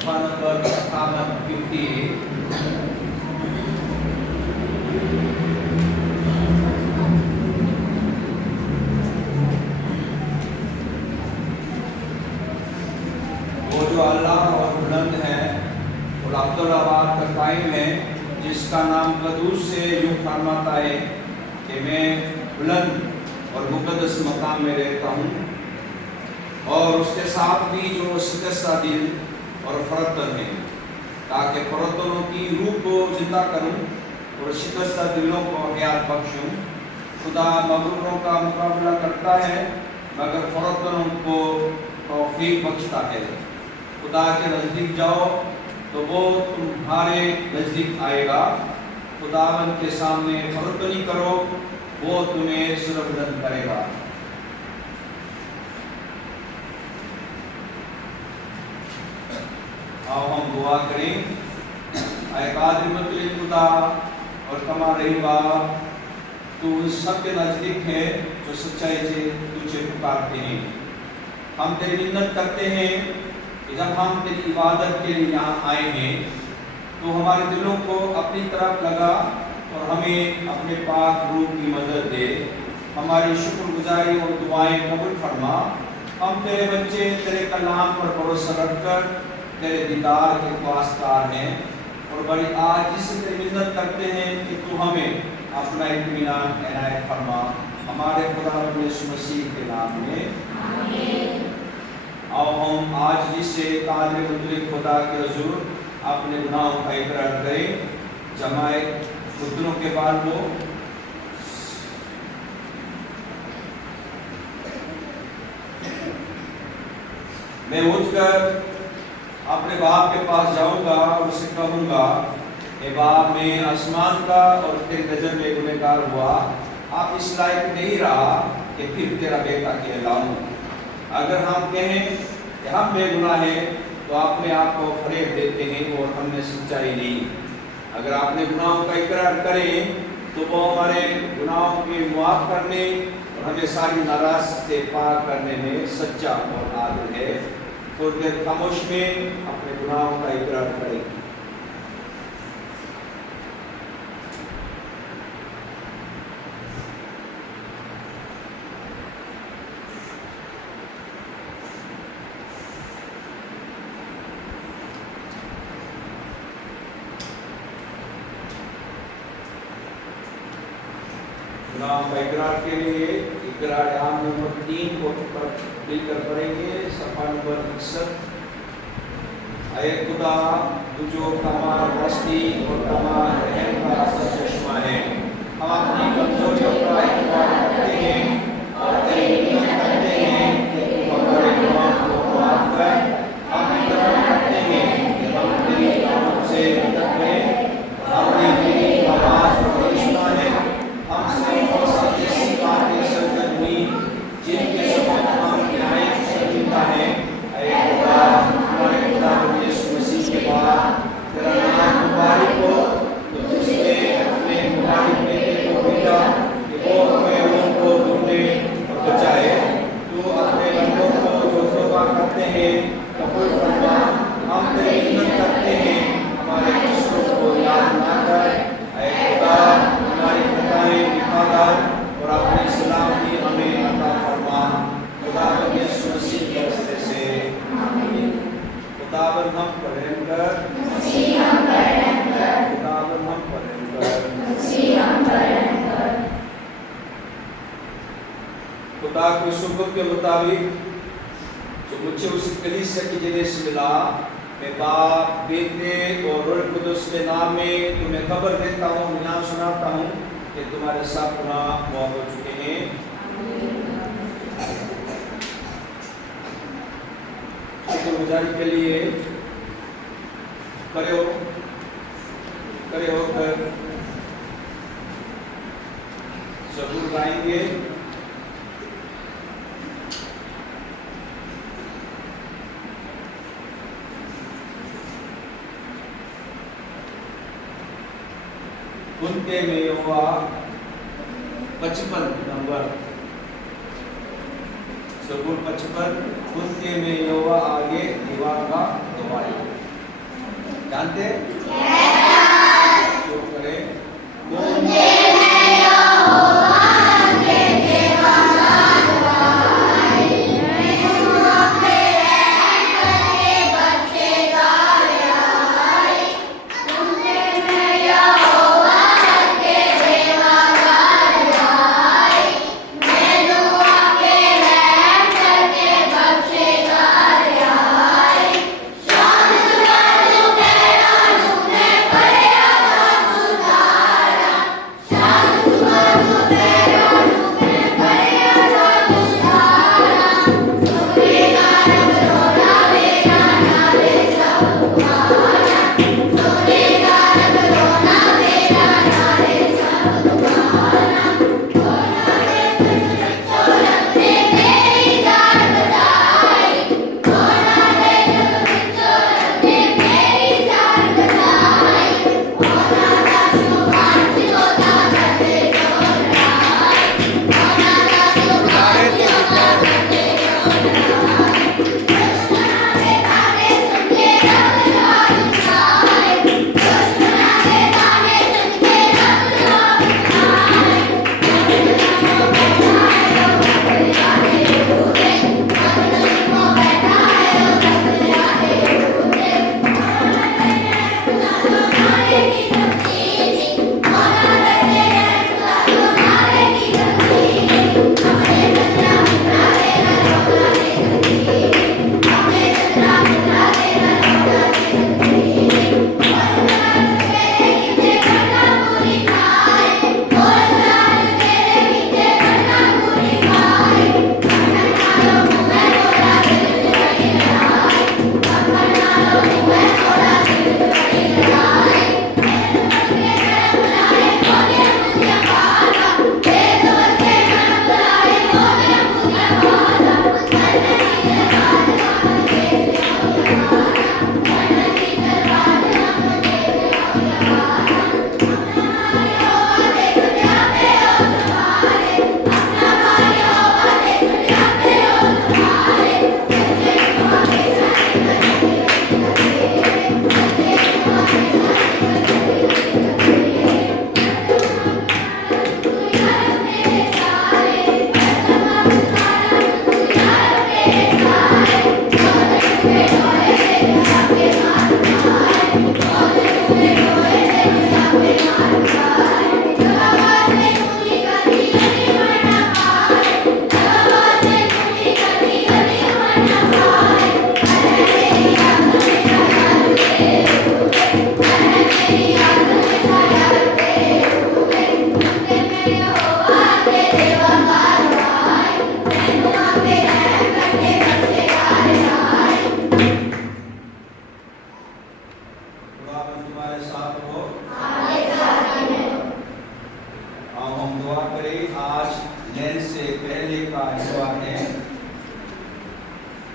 صفحہ نمبر 58. وہ جو اللہ اور بلند ہے اور عبدالآباد کا قائم ہے، جس کا نام قدوس سے یوں فرماتا ہے کہ میں بلند اور مقدس مقام میں رہتا ہوں، اور اس کے ساتھ بھی جو شکستہ دل اور فرتن ہیں، تاکہ فرتنوں کی روح کو زندہ کروں اور شکستہ دلوں کو حیات بخشوں. خدا مغروروں کا مقابلہ کرتا ہے مگر فرتنوں کو توفیق بخشتا ہے. خدا کے نزدیک جاؤ تو وہ تمہارے نزدیک آئے گا. خداوند کے سامنے فرتنی کرو، وہ تمہیں سربلند کرے گا. آؤ ہم دعا کریں. اے قادر مطلق خدا اور کما رہی باپ، تو اس سب کے نزدیک ہے جو سچائی سے تجھے پکارتے ہیں. ہم تیری منت کرتے ہیں کہ جب ہم تیری عبادت کے لیے یہاں آئے ہیں تو ہمارے دلوں کو اپنی طرف لگا اور ہمیں اپنے پاک روح کی مدد دے. ہماری شکر گزاری اور دعائیں قبول فرما. ہم تیرے بچے تیرے کلام پر بھروسہ رکھ کر تیرے دیدار کے خواستار ہیں اور بڑی عاجزی سے تیری منت کرتے ہیں کہ تو ہمیں اپنا اطمینان عنایت فرما. ہمارے خداوند یسوع مسیح کے نام میں آمین. آؤ ہم آج جس سے قادر مطلق خدا کے حضور اپنے گناہوں کا اقرار کریں. جماعت گھٹنوں کے بال کو میں اٹھ کر اپنے باپ کے پاس جاؤں گا اور اسے کہوں گا، اے باپ، میں آسمان کا اور تیری نظر میں گنہگار ہوا. آپ اس لائق نہیں رہا کہ پھر تیرا بیٹا کہلاؤں. اگر ہم کہیں کہ ہم بے گناہ ہیں تو اپنے آپ کو فریب دیتے ہیں اور ہم میں سچائی نہیں. اگر آپ نے گناہوں کا اقرار کریں تو وہ ہمارے گناہوں کے معاف کرنے اور ہمیں ساری ناراض سے پاک کرنے میں سچا اور عادل ہے. تو دیر خاموش میں اپنے گناہوں کا اقرار کریں. گناہوں کا اقرار کے لیے اقرار عام نمبر 3 کو مل کر پڑھیں گے. صفحہ نمبر 61. اے خدا، تو جو تمام رستی اور تمام رحم کا سرچشمہ ہے، ہم اپنی کمزوریوں کا اقرار کرتے ہیں اور تیری منت کرتے ہیں کہ تو ہمارے گناہوں کو معاف کر. ہم اقرار کرتے ہیں کہ ہم تیری رحمت سے مدد کریں. ہماری تیری آواز فرشتہ ہے. ہم سے بہت ایسی باتیں سرزد ہوئی جن کے سبب ہم نہایت شرمندہ ہیں. اے خدا، ہمارے خداوند یسوع مسیح کے بعد تیرا نام مبارک ہو. تو جس نے اپنے مبارک بیٹے کو بھیجا کہ وہ ہمیں روح کو ڈھونڈے اور بچائے. تو اپنے بندوں کو جو توبہ کرتے ہیں قبول فرما. ہم تیری منت کرتے ہیں، ہمارے قصور کو یاد نہ کر. اے خدا، ہماری خطائیں دکھا کر اور اپنی سلامتی ہمیں عطا فرما. خداوند یسوع مسیح کے واسطے سے آمین. خداوند ہم پر رحم کر. خداوند ہم پر رحم کر. خدا کی شکر کے مطابق جو مجھے اس کلیسیا کی جگہ سے ملا، میں باپ، بیٹے اور روح القدس کے نام میں تمہیں خبر دیتا ہوں، یہاں سناتا ہوں کہ تمہارے سب گناہ معاف ہو چکے ہیں. شکر گزاری کے لیے کھڑے ہو کر ضرور گائیں گے. کنتے میں ہوا 55 نمبر. زبور 55 کنتے میں ہوا آگے دیوار کا دوبارہ. जानते हैं? शुरू करें।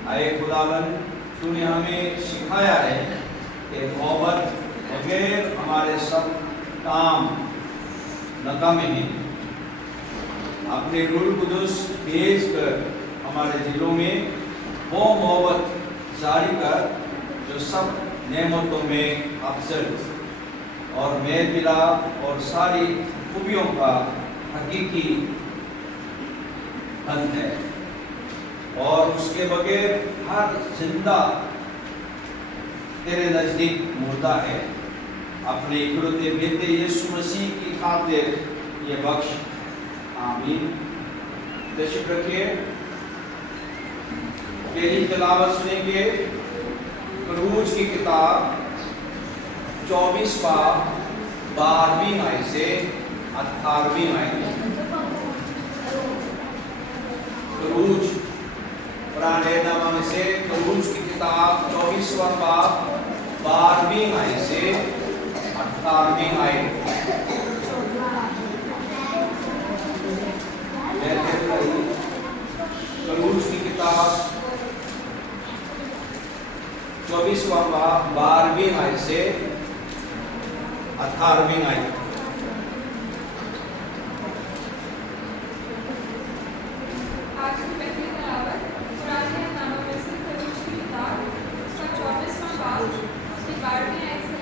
आए खुदावन तूने हमें सिखाया है कि मोहब्बत बगैर हमारे सब काम नकामे हैं। अपने रूह कुदुस भेज कर हमारे दिलों में वो मोहब्बत जारी कर जो सब नेमतों में अफजल और मेल मिलाप और सारी खूबियों का हकीकी अंत है, और उसके बगैर हर जिंदा तेरे नजदीक मुर्दा है। अपने इकलौते बेटे यीशु मसीह की खातिर ये बख्श, आमीन। तशरीफ रखिए, पहली तिलावत सुनेंगे खरूज की किताब 24 बाब 12वीं आयत से 18वीं आयत। खरूज पुराने नामा में से खरूज की किताब 24वां बाब 12वीं आयत से 18वीं आयत। खरूज की किताब 24वां बाब 12वीं आयत से 18वीं आयत। पुराने नामा में से खरूज की किताब उसका 24वां बाब उसकी 12वीं आयत से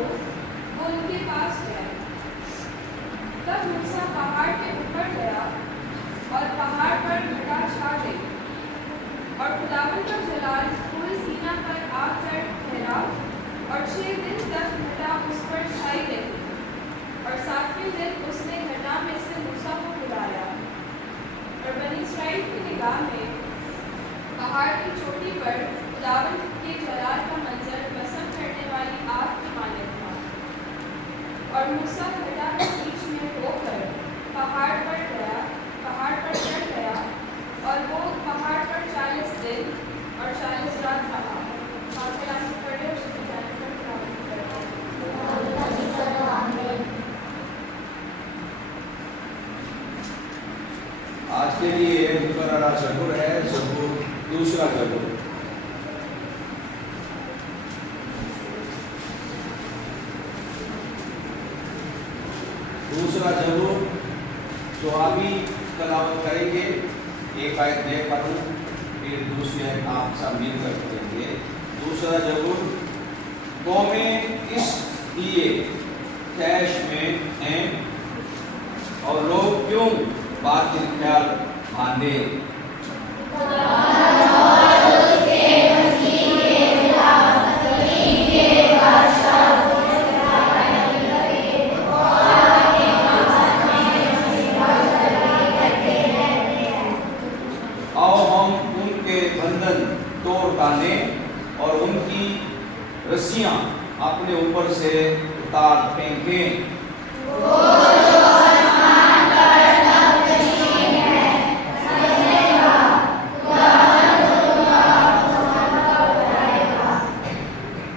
वो उनके पास गया। तब मूसा पहाड़ के ऊपर गया और पहाड़ पर घटा छा गई और खुदावंद का जलाल पूरे सीना पर आग चढ़ ठहरा और 6 दिन तक घटा उस पर छाई रही और 7वें दिन उसने घटा में से मूसा को बुलाया। और बनी इस्राएल की निगाह में पहाड़ की चोटी पर खुदावंद के जलाल का मंजर भस्म करने वाली आग के मानक था। और मूसा घटा के बीच में होकर पहाड़ पर चढ़ गया और वो पहाड़ पर 40 दिन और 40 रात रहा। पढ़े और उसके जाने पर प्राप्त करते। आज के लिए मुकर्ररा ज़बूर है, ज़बूर दूसरा ज़बूर। दूसरा ज़बूर जो अभी तलावत करेंगे, एक आयत मैं पढ़ूं फिर दूसरी आयत आप सब मिलकर पढ़ेंगे। दूसरा ज़बूर कौमें इसलिए तैश में हैं और लोग क्यों बातिल ख्याल बांधे। आओ हम उनके बंधन तोड़ डालें और उनकी रस्सियां अपने ऊपर से उतार फेंकें।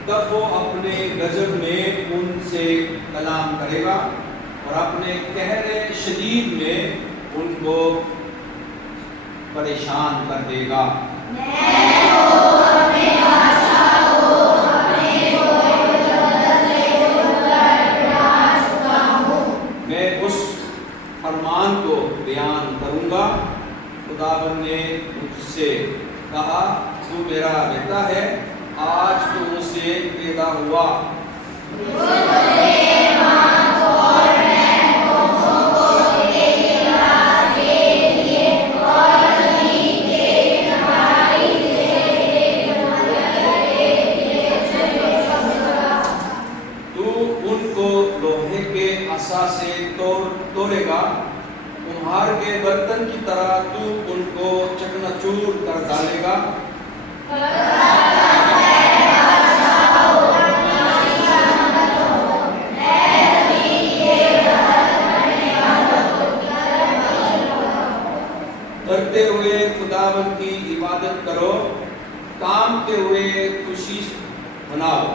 तब वो अपने गजब में उनसे कलाम करेगा और अपने कहरे शदीद में उनको परेशान कर देगा। मैं उस फरमान को बयान करूंगा। खुदावंद ने मुझसे कहा, तू मेरा बेटा है, आज तू मुझसे पैदा हुआ। से तोड़ेगा, कुम्हार के बर्तन की तरह तू उनको चकनाचूर कर डालेगा। करते हुए खुदावंद की इबादत करो, कामते हुए खुशी मनाओ।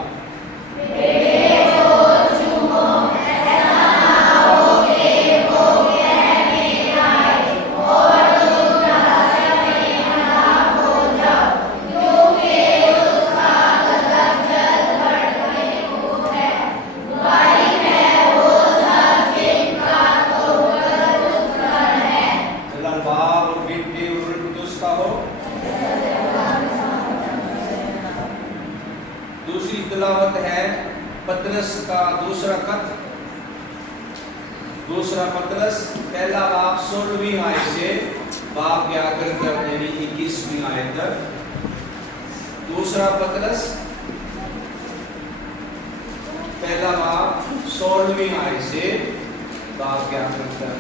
दूसरी तिलावत है पतरस का दूसरा पतरस पहला बाब 16वीं आयत से बाब के आखिर तक यानी 21वीं आयत तक। दूसरा पतरस पहला बाब 16वीं आयत से बाब के आखिर तक।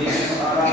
ये सारा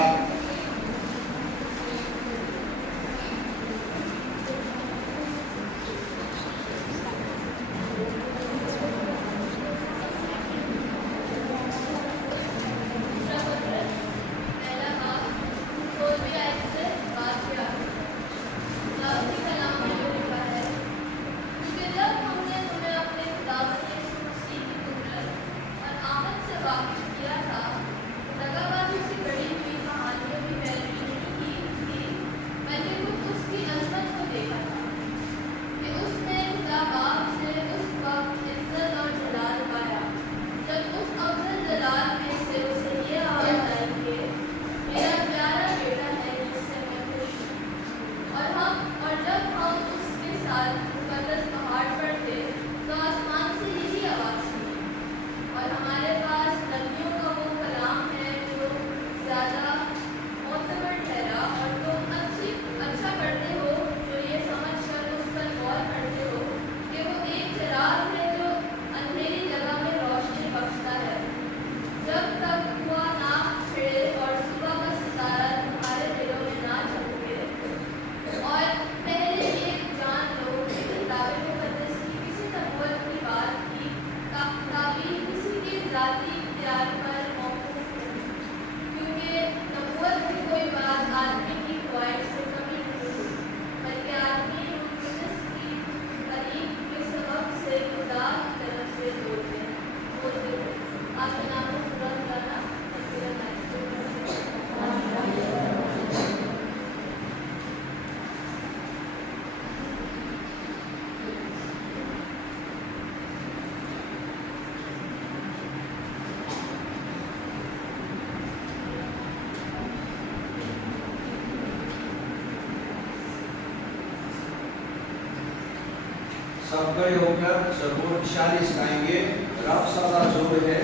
सब खड़े होकर ज़बूर 46 गाएंगे। रब सादा जोर है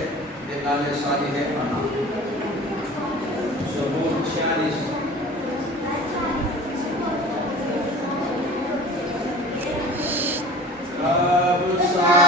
ते नाले सादी है आना। ज़बूर 46 रब सादा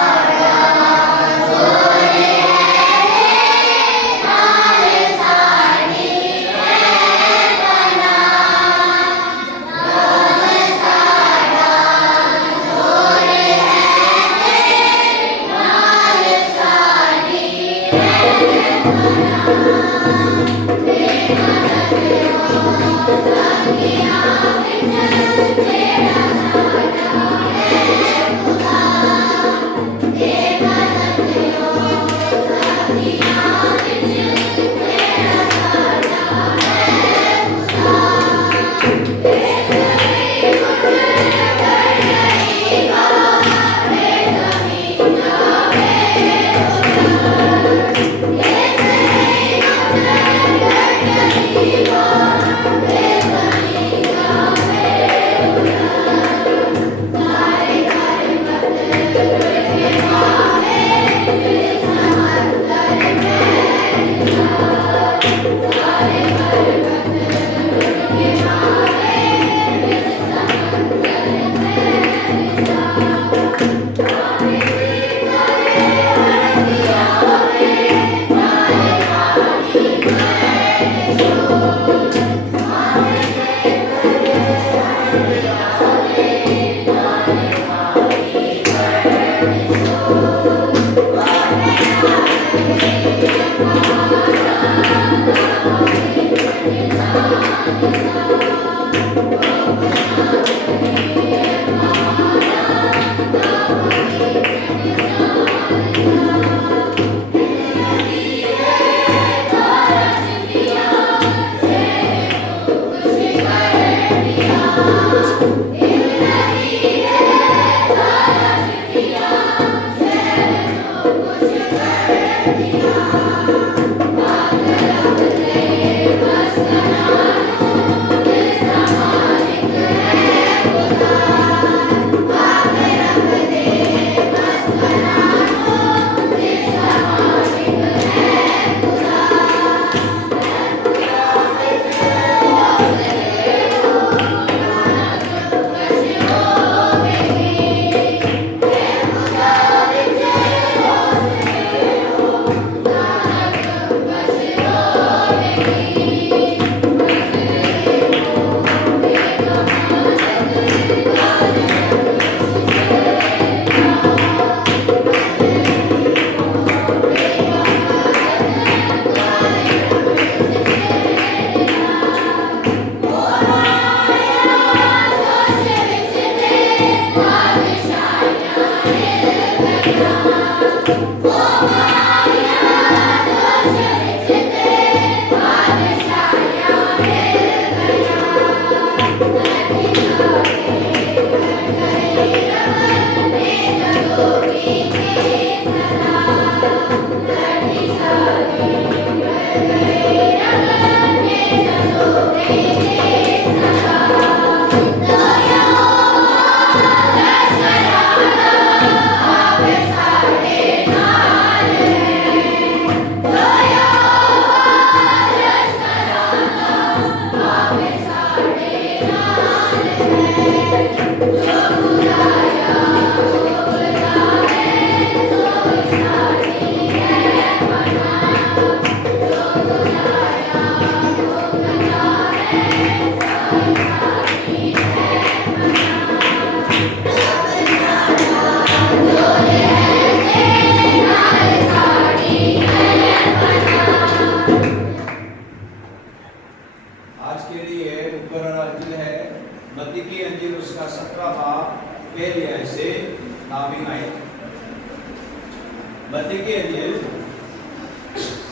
मत्ती की अंजील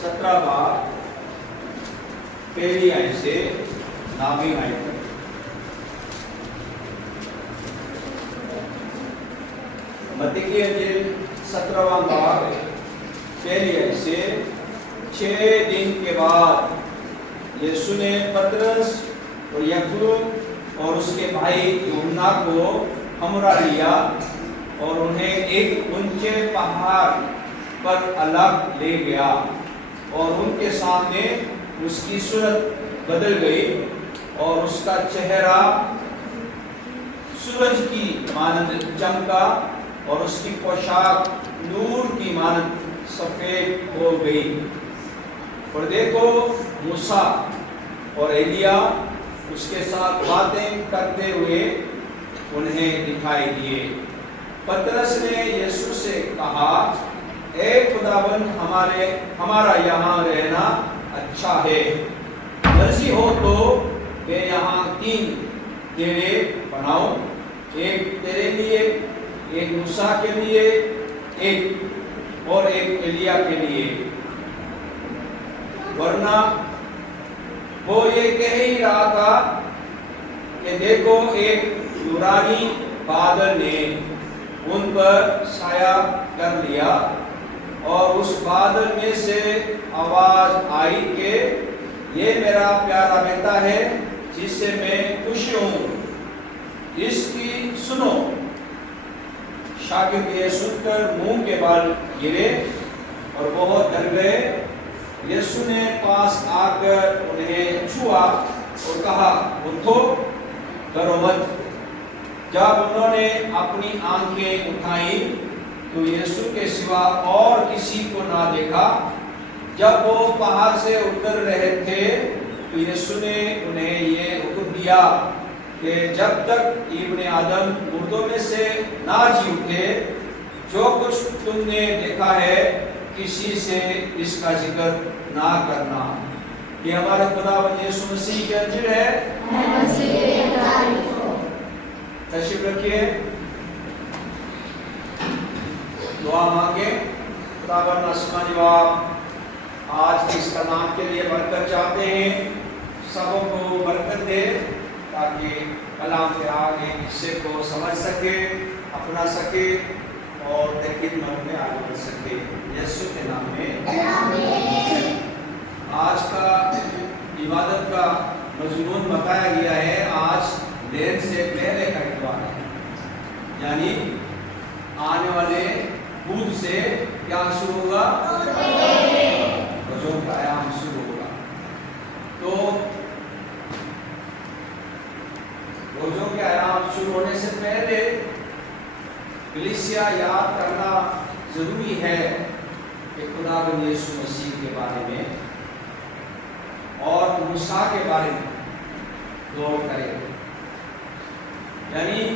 17 बाब पहली आयत से 9वीं आयत तक। मत्ती की अंजील 17वां बाब पहली आयत से 6 दिन के बाद यीशु ने पतरस और याकूब और उसके भाई यूहन्ना को हमरा लिया اور انہیں ایک اونچے پہاڑ پر الگ لے گیا اور ان کے سامنے اس کی صورت بدل گئی اور اس کا چہرہ سورج کی مانند چمکا اور اس کی پوشاک نور کی مانند سفید ہو گئی۔ اور دیکھو موسیٰ اور ایلیا اس کے ساتھ باتیں کرتے ہوئے انہیں دکھائی دیے۔ پترس نے یسوع سے کہا، اے خداوند ہمارا یہاں رہنا اچھا ہے، مرضی ہو تو میں یہاں 3 ڈیرے بناؤں، ایک تیرے لیے، ایک موسیٰ کے لیے، ایک اور ایک ایلیا کے لیے۔ ورنہ وہ یہ کہہ ہی رہا تھا کہ دیکھو ایک نورانی بادل نے ان پر سایہ کر لیا، اور اس بادل میں سے آواز آئی کہ یہ میرا پیارا بیٹا ہے جس سے میں خوش ہوں، اس کی سنو۔ شاگرد یہ سن کر منہ کے بال گرے اور بہت ڈر گئے۔ یسوع نے پاس آ کر انہیں چھوا اور کہا، اٹھو، ڈرو مت۔ جب انہوں نے اپنی آنکھیں اٹھائیں تو یسوع کے سوا اور کسی کو نہ دیکھا۔ جب وہ پہاڑ سے اتر رہے تھے تو یسوع نے انہیں یہ حکم دیا کہ جب تک ابن آدم مردوں میں سے نہ جی اٹھے، جو کچھ تم نے دیکھا ہے کسی سے اس کا ذکر نہ کرنا۔ یہ ہمارے خداوند یسوع مسیح کی انجیل ہے۔ تشریف رکھیے، دعا مانگے۔ خداوند آسمانی باپ، آج اس کلام کے لیے برکت چاہتے ہیں، سبوں کو برکت دے تاکہ کلام کے آگے حصے کو سمجھ سکے، اپنا سکے اور خدمت میں آگے بڑھ سکے۔ یسوع کے نام میں آمین۔ آج کا عبادت کا مضمون بتایا گیا ہے، آج دین سے پہلے کا اتوار ہے، یعنی آنے والے بدھ سے کیا شروع ہوگا؟ روزوں کا ایام شروع ہوگا۔ تو روزوں کے ایام شروع ہونے سے پہلے کلیسیا یاد کرنا ضروری ہے کہ خداوند یسوع مسیح کے بارے میں اور موسیٰ کے بارے میں غور کرے، یعنی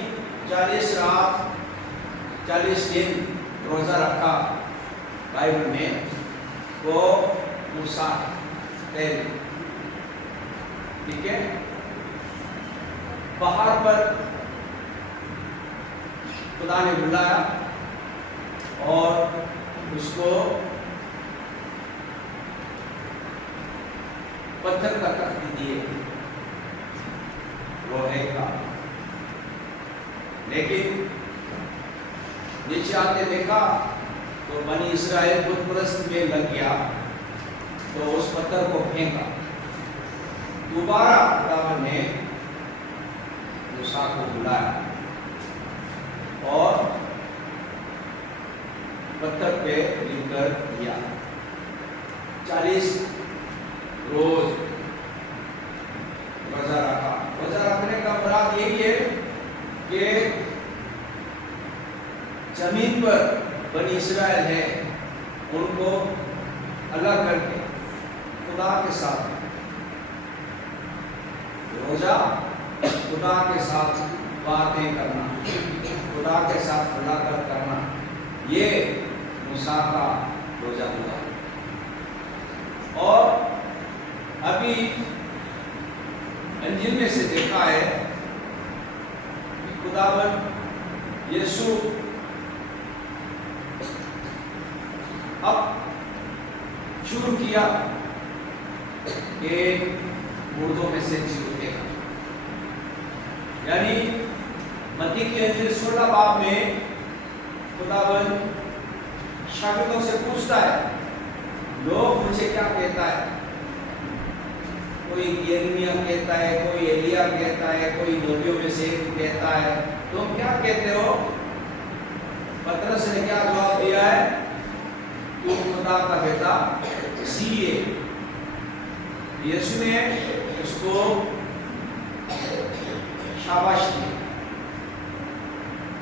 40 رات 40 دن روزہ رکھا بائبل میں، وہ موسیٰ پہلے، ٹھیک ہے۔ پہاڑ پر خدا نے بلایا اور اس کو پتھر کا تخت دیے لوہے کا، لیکن نیچے آتے دیکھا تو بنی اسرائیل بت پرست میں لگ گیا، تو اس پتھر کو پھینکا۔ دوبارہ خداوند نے موسیٰ کو بلایا اور پتھر پہ لکھ کر دیا۔ 40 روز روزہ رکھا۔ روزہ رکھنے کا مراد یہی ہے کہ زمین پر بنی اسرائیل ہے، ان کو الگ کر کے خدا کے ساتھ روزہ، خدا کے ساتھ باتیں کرنا، خدا کے ساتھ ملاقات کرنا، یہ موسیٰ کا روزہ ہوا۔ اور ابھی انجیل میں سے دیکھا ہے کہ خداوند یسوع اب شروع کیا کہ مردوں میں سے جی اٹھے گا، یعنی متی کی انجیل 16 باب میں خداوند شاگردوں سے پوچھتا ہے، لوگ مجھے کیا کہتا ہے؟ کوئی یرمیا کہتا ہے، کوئی ایلیا کہتا ہے، کوئی نبیوں میں سے کہتا ہے، تم کیا کہتے ہو؟ पतरस ने क्या जवाब दिया है? तू खुदा का बेटा सी है। यीशु ने उसको शाबाश दी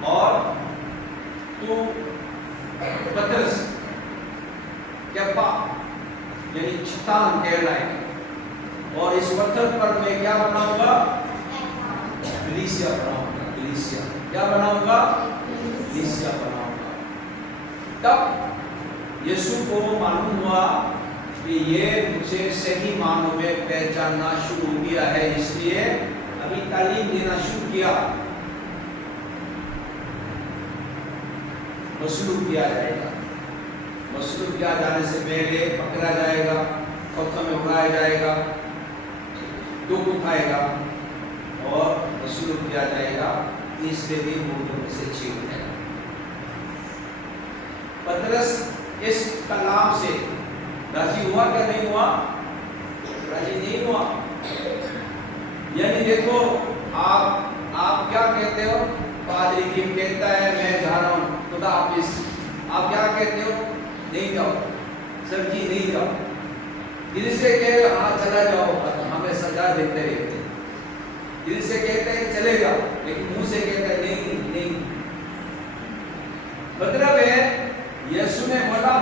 और तू पतरस केफा यानी चट्टान कहलाएगा और इस पत्थर पर मैं क्या बनाऊंगा? कलीसिया बनाऊंगा। कलीसिया क्या बनाऊंगा? कलीसिया बनाऊंगा। तब यीशु को मालूम हुआ कि ये मुझे सही मानों में पहचानना शुरू किया है, इसलिए अभी तालीम देना शुरू किया। मसलूब किया जाएगा। मसलूब किया जाने से पहले पकड़ा जाएगा, पत्थर में उड़ाया जाएगा, दुख उठाएगा और मसलूब किया जाएगा। तीसरे दिन मुर्दों में से जी उठेगा। पतरस इस कलाम से राजी हुआ क्या नहीं हुआ? राजी नहीं हुआ। यानी देखो, आप क्या कहते हो? पादरी जी कहता है मैं जा रहा हूँ खुदा हाफिज, आप क्या कहते हो? नहीं जाओ सर जी, नहीं जाओ। दिल से कह रहे हाँ चला जाओ, हमें सजा देते रहते। दिल से कहते हैं चले जाओ, लेकिन मुंह से कहते हैं नहीं नहीं। मतलब है यीशु ने बोला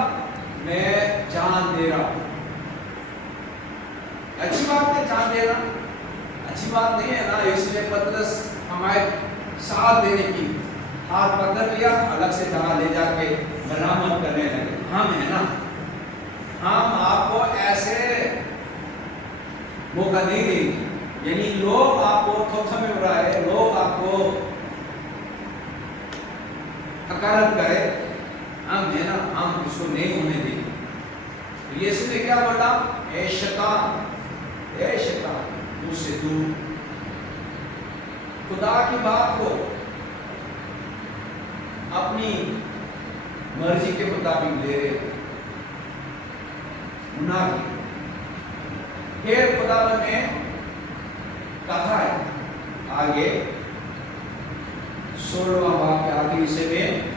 मैं जान दे रहा हूं। अच्छी बात है जान देना, अच्छी बात नहीं है ना? इसलिए पतरस हमारे साथ देने की हाथ पकड़ लिया, अलग से जगह ले जाके मरम्मत करने लगे। हम है ना, हम आपको ऐसे मौका नहीं देंगे। यानी लोग आपको थोथा में उड़ाए, लोग आपको हकारत करे, हम है ना, हम उसको नहीं होने देंगे। तो यीशु ने क्या बोला? ए शैतान, ए शैतान मुझसे दूर। खुदा की बात को अपनी मर्जी के मुताबिक ले रहे ना। फिर खुदावन ने कहा है आगे 16वां वाक्य आगे विषय में,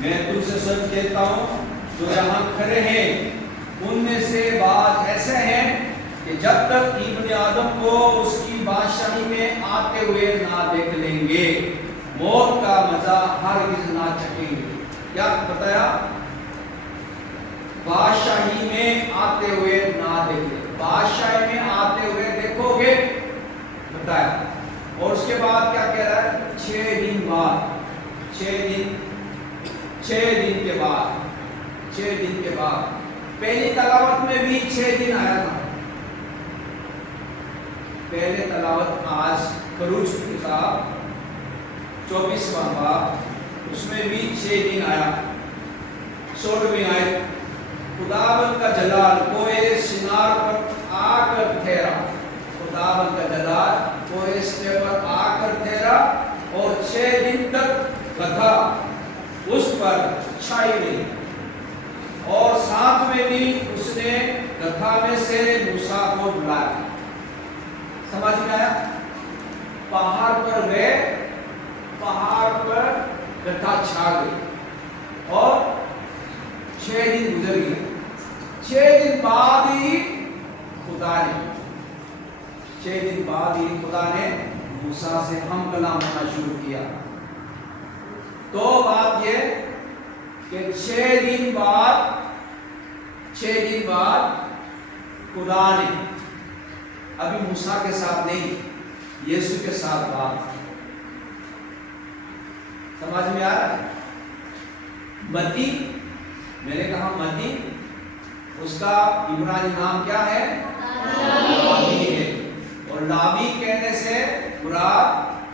मैं तुझसे सच कहता हूं जो यहाँ खड़े हैं उनमें से बात ऐसे हैं कि जब तक इब्ने आदम को उसकी बादशाही में आते हुए ना देख लेंगे, मौत का मजा हरगिज़ ना चखेंगे। क्या बताया? बादशाही में आते हुए ना देखेंगे। बादशाही में आते हुए देखोगे बताया। और उसके बाद क्या कह रहा है? 6 दिन बाद, 6 दिन के बाद, 6 दिन के बाद। पहली तलावत में भी 6 दिन आया था। पहले तलावत आज खरूज की किताब 24वां बाब, उसमें भी 6 दिन आया। 16वीं आयत, खुदावन का जलाल कोए सिनार पर आकर ठहरा। खुदावन का जलाल कोए सिनार पर आकर ठहरा और 6 दिन तक कथा उस पर छाई रही। और 7वें दिन उसने कथा में से मूसा को बुलाया। समझ में आया? पहाड़ पर गए, पहाड़ पर कथा छा गई और 6 दिन गुजर गए। 6 दिन बाद ही खुदा ने मूसा से हम कलाम होना शुरू किया। तो बात ये कि 6 दिन बाद खुदा ने अभी मूसा के साथ नहीं, यीशु के साथ बात। समझ में आ रहा है? मत्ती, मैंने कहा मत्ती, उसका इब्रानी नाम क्या है? लावी है। और लावी कहने से मुराद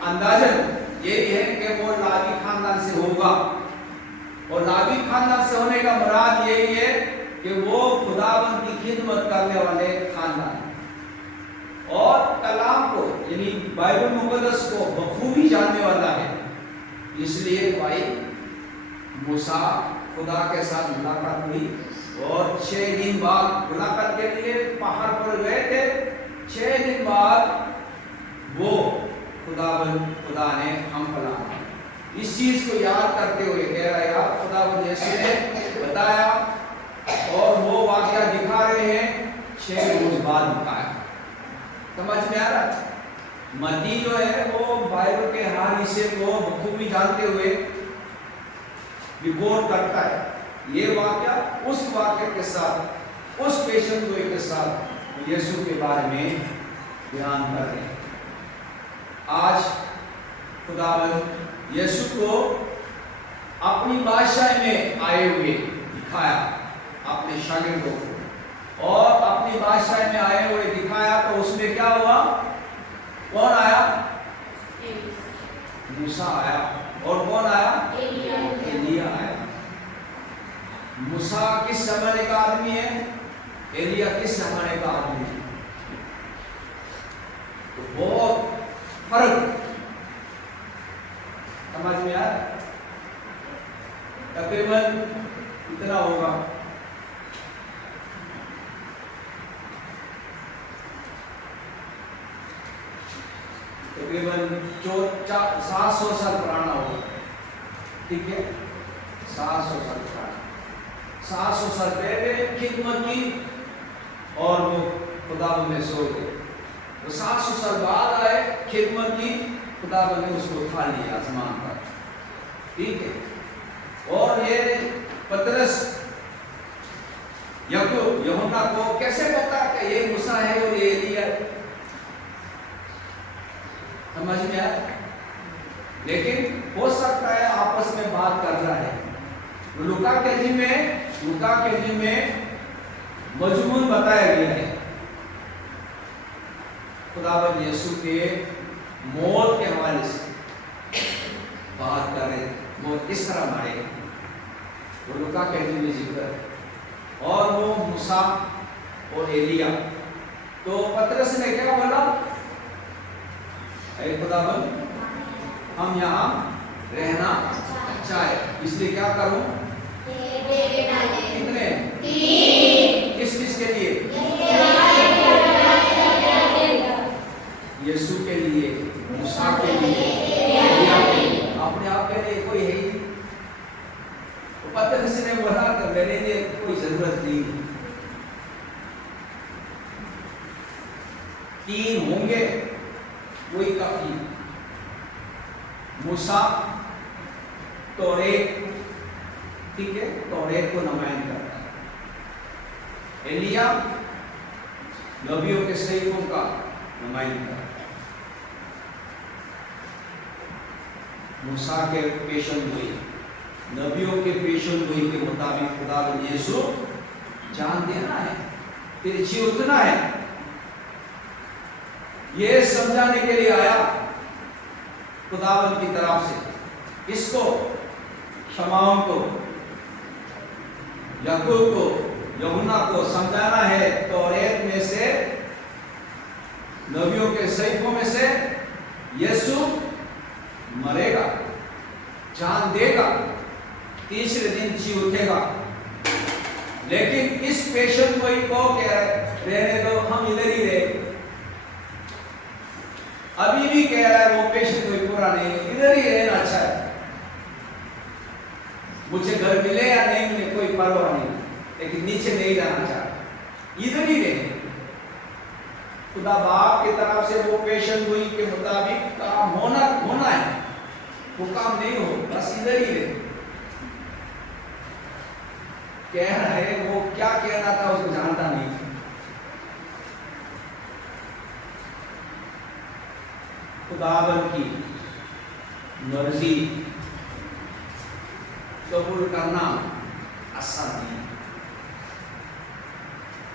अंदाजन यही है कि वो लावी खानदान से होगा। और लावी खानदान से होने का मुराद यही है कि वो खुदावंद की खिदमत करने वाले खानदान और कलाम को यानी बाइबल मुकद्दस को बखूबी जानने वाला है। इसलिए भाई मूसा खुदा के साथ मुलाकात हुई और 6 दिन बाद मुलाकात के लिए पहाड़ पर गए थे। 6 दिन बाद वो खुदा ने हम बुलाया। इस चीज को याद करते हुए कह रहा है यार खुदावंद यीशु ने बताया और वो वाक्य दिखा रहे हैं 6 रोज बाद दिखाया। समझ में आ रहा है? मत्ती जो है वो बाइबल के हर हिस्से को बखूबी जानते हुए रिपोर्ट करता है। ये वाक्य उस वाक्य के साथ उस पेशेंट के साथ यीशु के बारे में बयान कर रहे हैं। आज खुदावंद यीशु को अपनी भाषा में आए हुए दिखाया अपने शागिर्दों को, और अपनी भाषा में आए हुए दिखाया तो उसमें क्या हुआ? कौन आया? मूसा आया। और कौन आया? एलिया आया। मूसा किस जमाने का आदमी है? एलिया किस जमाने का आदमी है? तो बहुत फर्क समझ में आया? तकरीबन इतना होगा। तकरीबन 700 साल पुराना होगा। ठीक है, 700 साल पुराना। 700 साल पहले खिदमत की और वो खुदावंद ने सो गए। तो 700 साल बाद आए, खिदमत की, खुदावंद ने उसको उठा लिया आसमान पर। ठीक है, और ये पतरस याकूब यूहन्ना को कैसे पता कि ये मूसा है और ये एलिया है? समझ में आया? लेकिन हो सकता है आपस में बात कर रहा है। लूका के अंजील में मजमून बताया गया है। खुदावंद यीशु के मौत के हवाले से बात कर रहे थे। मौत किस तरह मारे वो लूका के अंजील में जिक्र है, और वो मूसा और एलिया। तो पतरस ने क्या बोला? ऐ खुदावंद, हम यहाँ रहना चाहे, इसलिए क्या करूं? कितने? किस किस के लिए? यीशु के लिए, मूसा के लिए, एलिया के लिए। अपने आप के लिए कोई है ही नहीं। तो पतरस ने बोला कि मेरे लिए कोई जरूरत नहीं है। 3 होंगे वही काफी। मूसा तौरेत, ठीक है, तौरेत को नुमाइंद करता है। एलिया नबियों के सहीफों का नुमाइंद करता है। मूसा के पेशन गोई, नबियों के पेशन गोई के मुताबिक खुदावंद यीशु जान देना है, तेरे जी उतना है, ये समझाने के लिए आया खुदावंद की तरफ से। इसको शमाउन को, याकूब को, यूहन्ना को समझाना है तौरेत में से, नबियों के सहीफों में से यीशु मरेगा, जान देगा, तीसरे दिन जी उठेगा। लेकिन इस पेशेंट को कह रहने दो, हम इधर ही रहे। अभी भी कह रहा है वो पेशेंट कोई पूरा नहीं है, इधर ही रहना अच्छा है, मुझे घर मिले या नहीं मिले कोई परवाह नहीं, लेकिन नीचे नहीं जाना चाहता, इधर ही रहे। खुदा बाप की तरफ से वो पेशेंट गोई के मुताबिक काम होना है, वो काम नहीं हो, बस इधर ही रहे। कह रहा है वो क्या कहना था उसको जानता नहीं। खुदावंद की मर्जी कबूल करना आसान नहीं।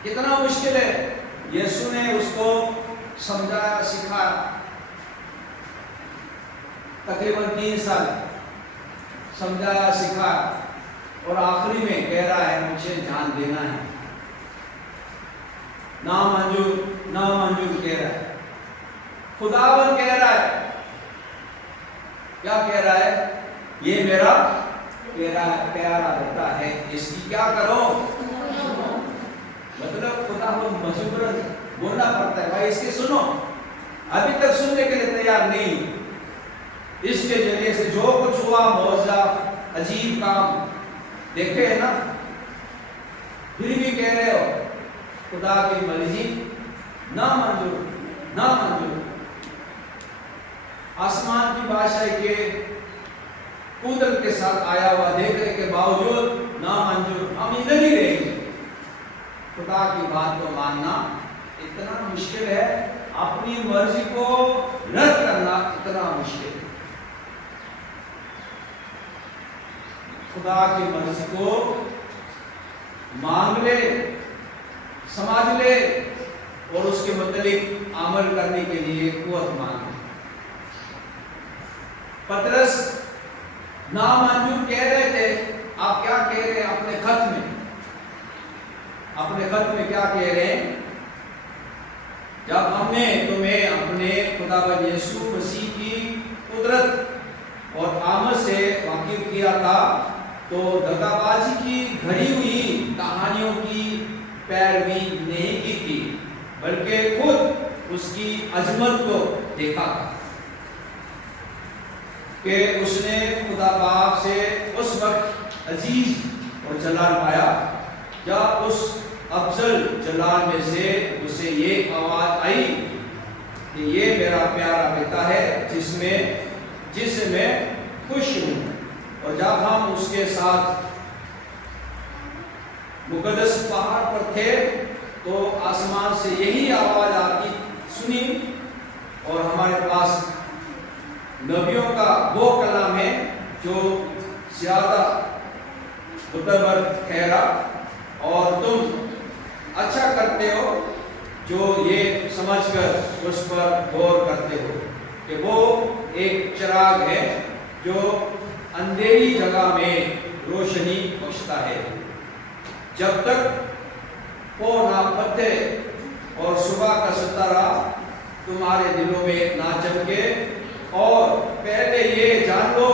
कितना मुश्किल है। यीशु ने उसको समझाया, सिखाया, तकरीबन 3 साल समझाया, सिखाया, और आखिरी में कह रहा है मुझे जान देना है, ना मंजूर कह रहा है। खुदावंद कह रहा है, क्या कह रहा है? ये मेरा प्यारा बेटा है, इसकी क्या करो? मतलब खुदा को मजबूरन बोलना पड़ता है, भाई इसके सुनो, अभी तक सुनने के लिए तैयार नहीं। इसके जरिए से जो कुछ हुआ, मौजा, अजीब काम देखे है ना, फिर भी कह रहे हो खुदा की मर्जी ना मंजूर, ना मंजूर। आसमान की बादशाह के कुदरत के साथ आया हुआ देखने के बावजूद ना मंजूर, हम इधर ही रहेंगे। खुदा की बात को मानना इतना मुश्किल है, अपनी मर्जी को रद्द करना इतना मुश्किल है। खुदा की मर्जी को मांग ले, समझ ले और उसके मुताबिक अमल करने के लिए कुव्वत मांगे। पतरस नामंजूर कह रहे थे, आप क्या कह रहे हैं अपने खत में? अपने खत में क्या कह रहे हैं? जब हमने तुम्हें अपने खुदावंद यीशु मसीह की कुदरत और आमद से वाकिफ किया था, तो दगाबाजी की घड़ी हुई कहानियों की पैरवी नहीं की थी, बल्कि खुद उसकी अजमत को देखा कि उसने खुदा बाप से उस वक्त अजीज और जलाल पाया जब उस अफजल जलाल में से उसे ये आवाज आई कि ये मेरा प्यारा बेटा है जिससे मैं खुश हूँ। और जब हम उसके साथ मुकद्दस पहाड़ पर थे तो आसमान से यही आवाज आती सुनी, और हमारे पास नबियों का वो कलाम है जो ज्यादा मुतबर ठहरा, और तुम अच्छा करते हो जो ये समझकर उस पर गौर करते हो कि वो एक चिराग है जो अंधेरी जगह में रोशनी बख्शता है, जब तक वो ना फते और सुबह का सितारा तुम्हारे दिलों में ना चमके। और पहले ये जान लो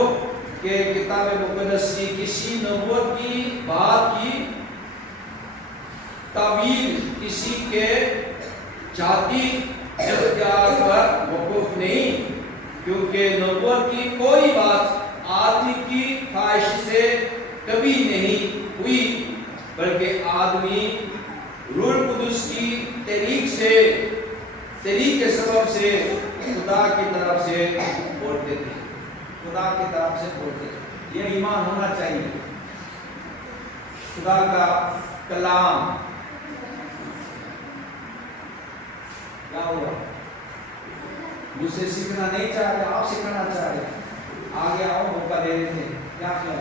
कि किताब मुकद्दस की किसी नबूवत की बात की तावील किसी के जाती इख्तियार पर मौकूफ नहीं, क्योंकि नबूवत की कोई बात आदमी की ख्वाहिश से कभी नहीं हुई, बल्कि आदमी रूह कुदुस की तहरीक के सबब से खुदा की तरफ से बोलते थे, खुदा की तरफ से बोलते थे। ये ईमान होना चाहिए। खुदा का कलाम क्या हुआ? मुझसे सीखना नहीं चाह रहे, आप सिखाना चाह रहे, आगे आओ, मौका दे रहे थे, क्या किया?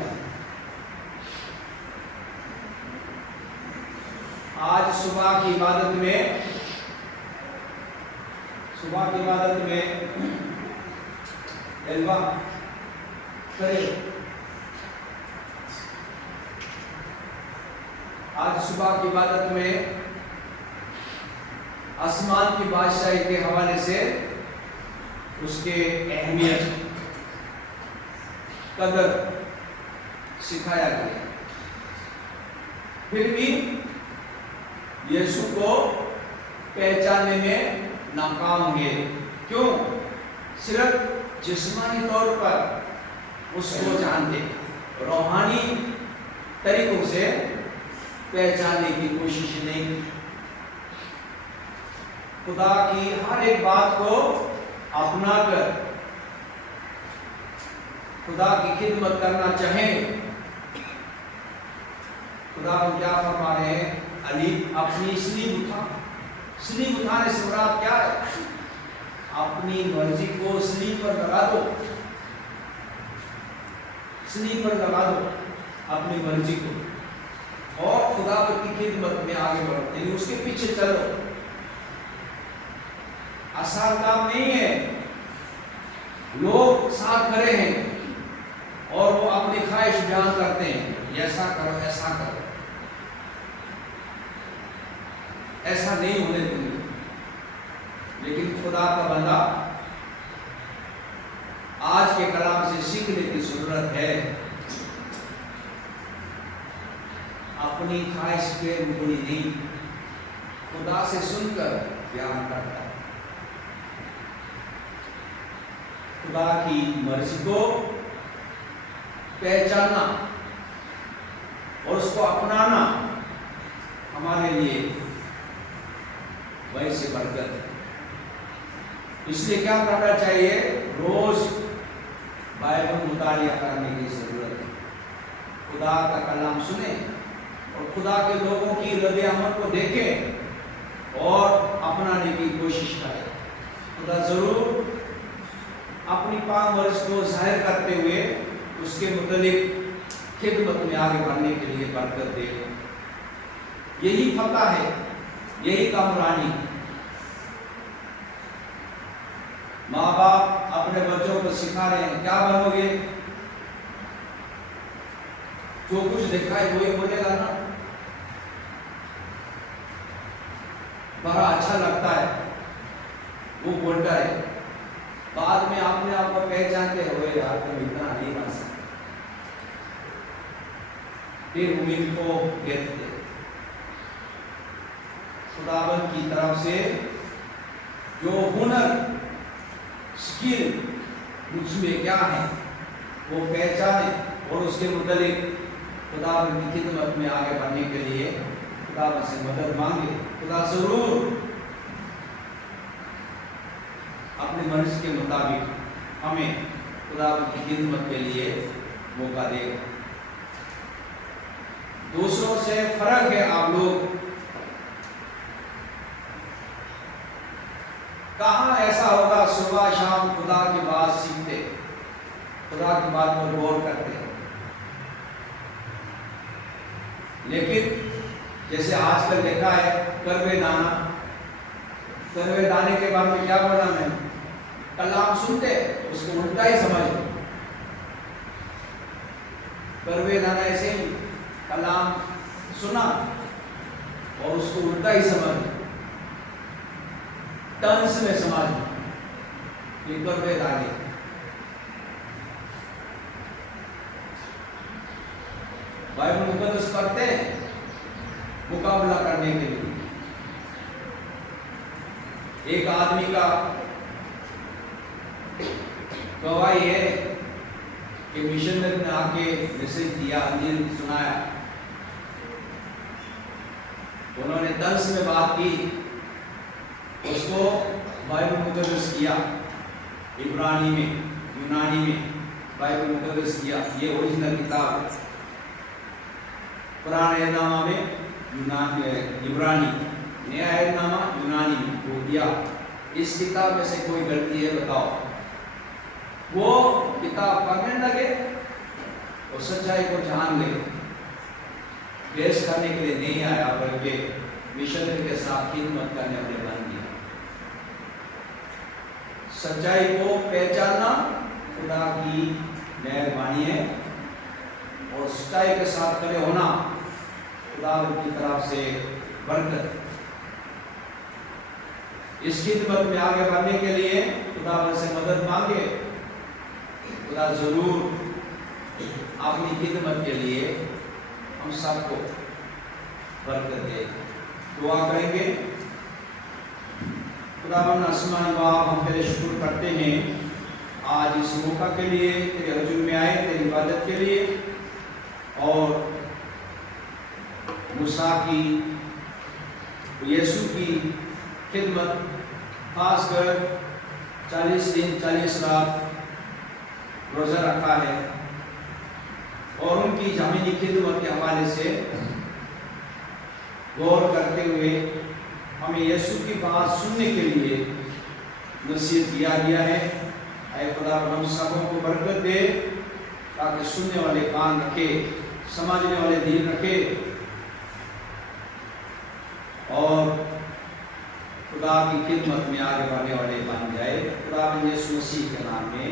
आज सुबह की इबादत में एल्वा करे। आज सुबह की इबादत में आसमान की बादशाही के हवाले से उसके अहमियत कदर सिखाया गया। फिर भी यीशु को पहचानने में नाकाम हुए। क्यों? सिर्फ जिस्मानी तौर पर उसको जानते, रूहानी तरीकों से पहचानने की कोशिश नहीं। खुदा की हर एक बात को अपनाकर खुदा की खिदमत करना चाहें। खुदा को क्या फरमा रहे हैं? अली अपनी स्लीव उठाने से मुराद क्या है? अपनी मर्जी को स्लीव पर लगा दो, स्लीव पर लगा दो अपनी मर्जी को, और खुदा की खिदमत में आगे बढ़ो, यानी उसके पीछे चलो। आसान काम नहीं है। लोग साथ खड़े हैं और वो अपनी ख्वाहिश बयान करते हैं, ऐसा करो, ऐसा करो, ऐसा नहीं होने देंगे। लेकिन खुदा का बंदा आज के कलाम से सीखने की जरूरत है। अपनी ख्वाहिश पे मुकड़ी नहीं, खुदा से सुनकर बयान करता है। खुदा की मर्जी को पहचानना और उसको अपनाना हमारे लिए वही से बरकत है। इसलिए क्या करना चाहिए? रोज बाइबल मुतालिया करने की जरूरत है। खुदा का कलाम सुने और खुदा के लोगों की हृदय अमल को देखें और अपनाने की कोशिश करें। खुदा जरूर अपनी पाक मर्जी को जाहिर करते हुए उसके मुतालिक खिदमत में आगे बढ़ने के लिए बरकत दे। यही फतह है, यही कामरानी। माँ बाप अपने बच्चों को सिखा रहे हैं, क्या बनोगे? जो कुछ देखा है वही बोलेगा ना। बड़ा अच्छा लगता है वो बोलता है, बाद में आपने आप को पहचानते हुए यार तुम इतना नहीं बन सकते, फिर उम्मीद को गिरते। खुदावंद की तरफ से जो हुनर स्किल मुझमें क्या है वो पहचाने और उसके मुतालिक खुदावंद की खिदमत में आगे बढ़ने के लिए खुदावंद से मदद मांगे। खुदा जरूर अपने मर्जी के मुताबिक हमें खुदावंद की खिदमत के लिए मौका देगा। दूसरों से फर्क है, आप लोग कहाँ ऐसा होगा सुबह शाम खुदा की बात सीखते, खुदा की बात पर गौर करते हैं, लेकिन जैसे आजकल देखा है करवे दाने के बाद में क्या बोला मैं, कलाम सुनते उसको उल्टा ही समझते। करवे दाना ऐसे ही कलाम सुना और उसको उल्टा ही समझ, टर्न्स में समझ, ये करवे दाने। बाइबल मुकद्दस पढ़ते हैं मुकाबला करने के लिए। एक आदमी का गवाही है कि मिशनरी ने आके मैसेज दिया, अंजील सुनाया, उन्होंने तर्स में बात की, उसको बाइबल मुकद्दस किया, इब्रानी में यूनानी में बाइबल मुकद्दस किया। ये ओरिजिनल किताब है, पुराने नामा में इब्रानी, नया नामा यूनानी में वो दिया। इस किताब में से कोई गलती है बताओ? वो किताब पढ़ने लगे और सच्चाई को जान गए, पेश करने के लिए नहीं आया बल्कि मिशनरी के साथ खिदमत करने वाले बन गया। सच्चाई को पहचानना खुदा की मेहरबानी है और सच्चाई के साथ खड़े होना खुदा की तरफ से बरकत। इस खिदमत में आगे बढ़ने के लिए खुदा से मदद मांगे। खुदा जरूर अपनी खिदमत के लिए हम सबको बरकत दे। दुआ करेंगे। खुदावंद आसमानी बाप, हम तेरे शुक्र करते हैं आज इस मौका के लिए, तेरे हुजूर में आए तेरी इबादत के लिए, और मूसा की यीशु की खिदमत खासकर 40 दिन 40 रात रोजा रखा है, और उनकी जमीनी खिदमत के हवाले से गौर करते हुए हमें यीशु की बात सुनने के लिए नसीहत दिया गया है। ऐ खुदा हम सबों को बरकत दे, ताकि सुनने वाले कान रखे, समझने वाले दिल रखे, और खुदा की खिदमत में आगे बढ़ने वाले बन जाए। खुदा यीशु मसीह के नाम में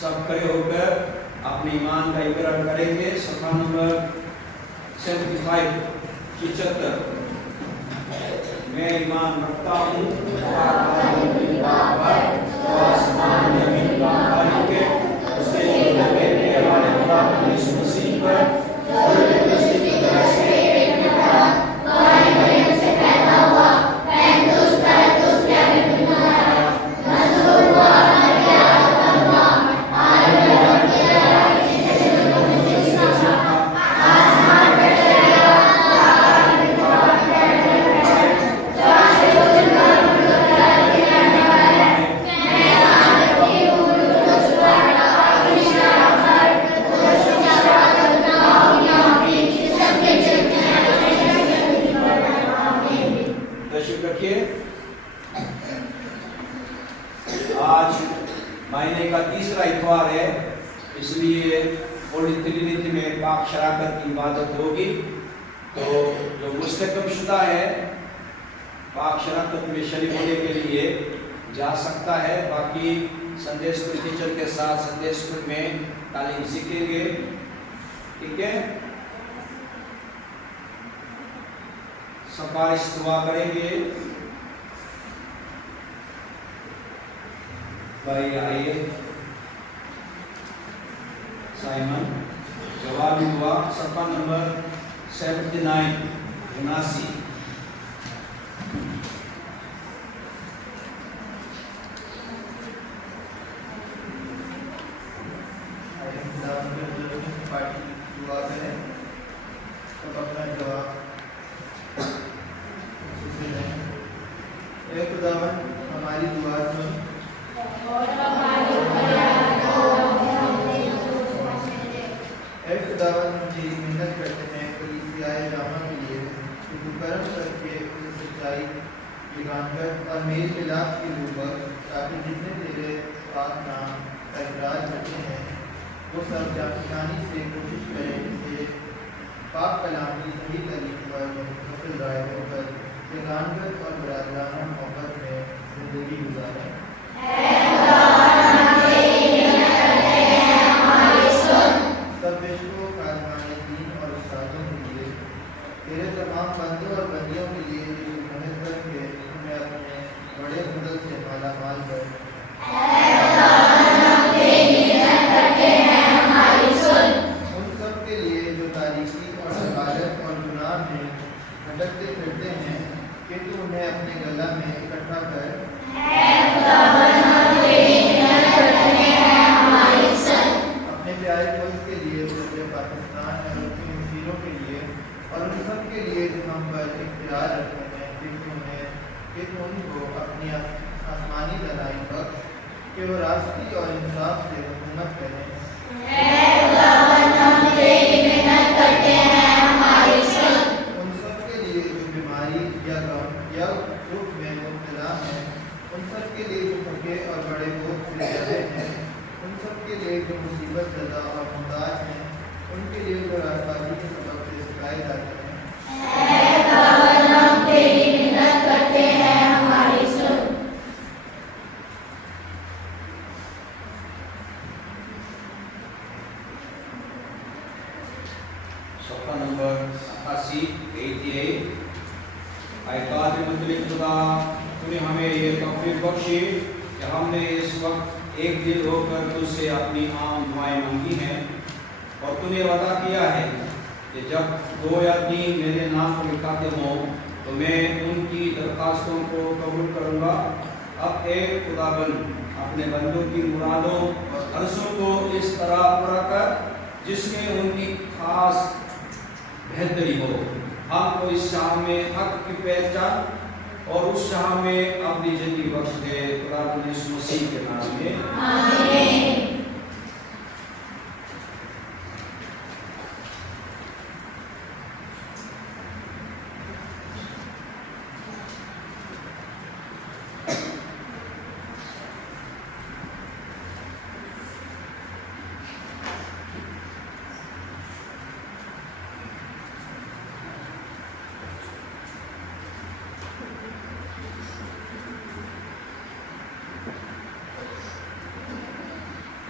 सब खड़े होकर अपने ईमान का इकरार करेंगे। सफा नंबर 75 75। मैं ईमान रखता हूँ पर रखिए। आज महीने का तीसरा इतवार है, इसलिए होली त्रिनिटी में पाक शराकत की इबादत होगी। तो जो मुस्तकम शुदा है पाक शराकत में शरीक होने के लिए जा सकता है। बाकी संडे स्कूल टीचर के साथ संडे स्कूल में तालीम सीखेंगे, ठीक है। सिफारिश दुआ करेंगे। भाई आइए, साइमन जवाब दुआ सफा नंबर 79 79। दुआ करें, सब अपना जवाब खुदावन हमारी दुआ सुन खुदावन हम तेरी मेहनत करते हैं कलीसियाए जामा के लिए कि तू कर्म करके उसे सच्चाई ईमानदार और मेल मिलाप के ऊपर, ताकि जितने तेरे पाक नाम का इकरार करते हैं वो सब जानी से कोशिश करें इसे पाक कलाम की सही तारीफ पर मुस्तकिल राय होकर ईमानदार और बरादराना मोहब्बत में जिंदगी गुजारें। सब बेशकों कारवाने दीन और उस्तादों के लिए, तेरे तमाम बंदों और बंदियों के लिए जो मेहनत करके उन्हें अपने बड़े फजल से माला माल कर उन सब के लिए जो तारीकी और सकालत और गुनाह में भटकते फिरते हैं कि तू उन्हें अपने गला में इकट्ठा कर। अपने प्यारे मुल्क के लिए, दूसरे पाकिस्तान और उसके मुशीरों के लिए और उन सब के लिए जो हम पर इख्तियार रखते हैं कि उनको अपनी आसमानी दलाई बख्श कि वो रास्ती और इंसाफ से हुकूमत करें। उन सब के लिए जो बीमारी या गम या दुख में मुब्तला हैं, उन सब के लिए जो थके और बड़े बोझ से डरे हैं, उन सब के लिए जो मुसीबत ज़दा और मुहताज हैं, उनके लिए जो राजबाजी के सबब से सिखाए जाते हैं। सफा नंबर 88। खुदा तूने हमें ये तौफीक बख्शी कि हमने इस वक्त एक दिल होकर तुझसे अपनी आम दुआएं मांगी हैं, और तूने वादा किया है कि जब 2 या 3 मेरे नाम को लिखाते हों तो मैं उनकी दरख्वास्तों को कबूल करूँगा। अब एक खुदाबंद अपने बंदों की मुरादों और अर्ज़ों को इस तरह पूरा कर जिसमें उनकी खास बेहतरी हो। हमको इस शाह में हक की पहचान और उस शाह में अपनी जिंदगी बख्श दे। खुदावंद यीशु मसीह के नाम में आमीन।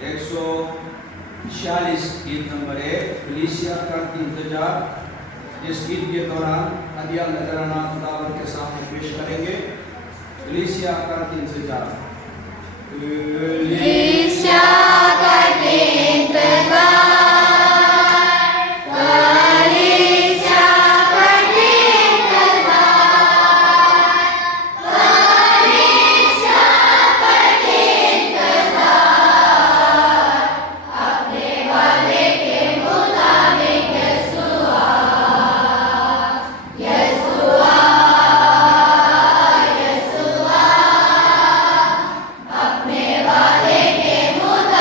एक 146 गीत नंबर 1 कलीसिया का इंतजार। इस गीत के दौरान हदिया नजराना खुदावंद के सामने पेश करेंगे। कलीसिया का इंतजार। कलीसिया का इंतजार। अपने वादे के मुताबिक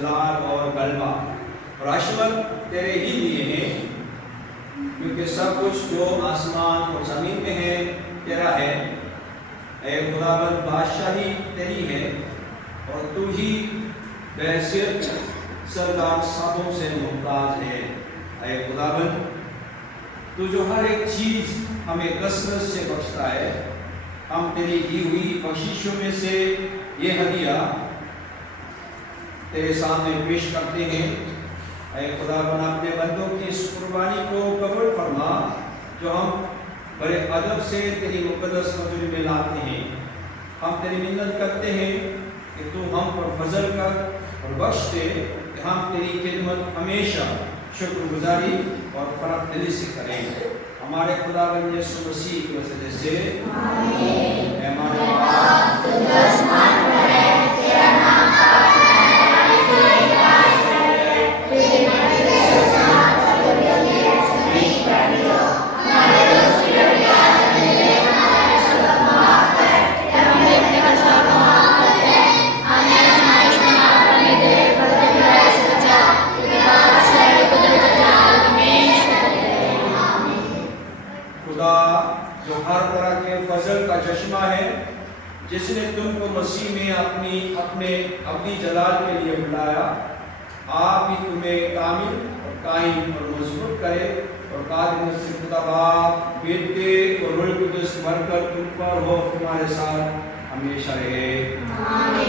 जलाल और गलबा और अशमत तेरे ही लिए हैं, क्योंकि सब कुछ जो आसमान और ज़मीन में है तेरा है। ऐ खुदाबंद बादशाही तेरी है और तू ही बहैसियत सरदार साबों से मुमताज है। ऐ खुदाबंद तू जो हर एक चीज़ हमें कसरत से बख्शता है, हम तेरी दी हुई बख्शिशों में से ये हदिया तेरे सामने पेश करते हैं। ऐ खुदाबंद अपने बंदों की इस कुर्बानी को कबूल फरमा जो हम बड़े अदब से तेरी मुक़द्दस हज़ूरी में लाते हैं। हम तेरी मिन्नत करते हैं कि तू हम पर फजल कर और बख्श दे कि हम तेरी खिदमत हमेशा शुक्रगुजारी और फरक दिली से करें। हमारे खुदाबंद यीशु मसीह की वजह से आमीन। हमारे बाप तुझे स्मरण करे, तेरा नाम पाक है, तेरी राज करे, तेरी मर्जी से समाज को दुनिया से कर दियो। हमारे रोज की रोटी आज हमें दे, हमारे सब माफ कर, हमें अपने कर्जों को माफ कर दे, हमें आज़माइश में ना आने दे, बल्कि बुराई से बचा, क्योंकि बादशाही कुदरत जलाल हमेशा तेरे हैं। आमीन। खुदा जो हर तरह के फजल का चश्मा है, जिसने तुमको मसीह में अपने अब्दी जलाल के लिए बुलाया, आप ही तुम्हें कामिल और कायम और मजबूत करे और कादिर से खुदा बाप बेटे और रूह कुदस बरकत तुम पर हो, तुम्हारे साथ हमेशा रहे। आमीन।